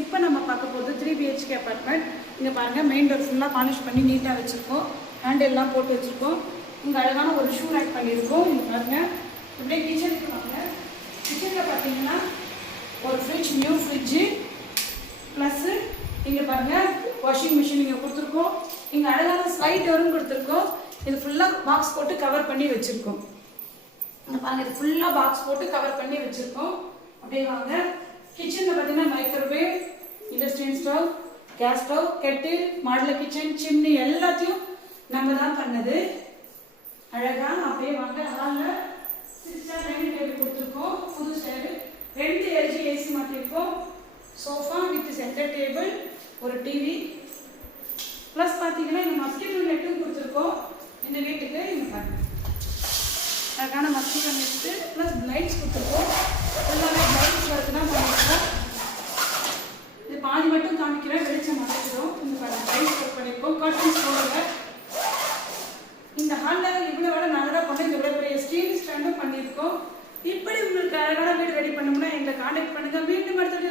இப்போ நம்ம பார்க்க போகிறது 3 BHK அப்பார்ட்மெண்ட். இங்கே பாருங்கள், மெயின் டோர் ஃபுல்லாக பாலிஷ் பண்ணி நீட்டாக வச்சுருக்கோம். ஹேண்டெல்லாம் போட்டு வச்சுருக்கோம். இங்கே அழகான ஒரு ஷூ ரேக் பண்ணியிருக்கோம். இங்கே பாருங்கள், இப்படியே கிச்சனுக்கு வாங்க. கிச்சனில் பார்த்தீங்கன்னா ஒரு ஃப்ரிட்ஜ், நியூ ஃப்ரிட்ஜு, ப்ளஸ்ஸு இங்கே பாருங்கள் வாஷிங் மிஷின் இங்கே கொடுத்துருக்கோம். இங்கே அழகான ஸ்லைட் டோரும் கொடுத்துருக்கோம். இது ஃபுல்லாக பாக்ஸ் போட்டு கவர் பண்ணி வச்சுருக்கோம். இங்கே பாருங்கள், இது ஃபுல்லாக பாக்ஸ் போட்டு கவர் பண்ணி வச்சுருக்கோம். அப்படியே வாங்க. கிச்சனில் பார்த்தீங்கன்னா microwave, industrial stove, gas stove, Kettle, modeller kitchen, chimney எல்லாத்தையும் நம்ம தான் பண்ணது. அழகாக அப்படியே வாங்க. ஹாலில் 6 சேர் டைனிங் டேபிள் கொடுத்துருக்கோம். புது சேரு, 2 LG AC மாற்றிருக்கோம். சோஃபா வித் சென்டர் டேபிள், ஒரு டிவி, ப்ளஸ் பார்த்தீங்கன்னா இந்த மஸ்கிட்டோ நெட்டும் கொடுத்துருக்கோம். இந்த வீட்டுக்கு இங்கே பாருங்க, அழகான மஸ்கிட்டோ நெட்டு ப்ளஸ் லைட்ஸ் கொடுத்துருக்கோம். எல்லாமே லைட்ஸ் ஒர்க் தான் பண்ணியிருக்கோம். இது பாதி மட்டும் காமிக்கிறேன், வெளிச்சம் மறைச்சிடும். இந்த பாருங்க, லைட்ஸ் ஒர்க் பண்ணியிருக்கோம். கர்டன்ஸ் போடுங்க. இந்த ஹாலில் இவ்வளோ விட நல்லதாக பண்ணி இவ்வளோ பெரிய ஸ்டீல் ஸ்டாண்டும் பண்ணியிருக்கோம். இப்படி உங்களுக்கு அழகான வீடு ரெடி பண்ணணும்னா எங்களை கான்டாக்ட் பண்ணுங்கள். மீண்டும் அடுத்த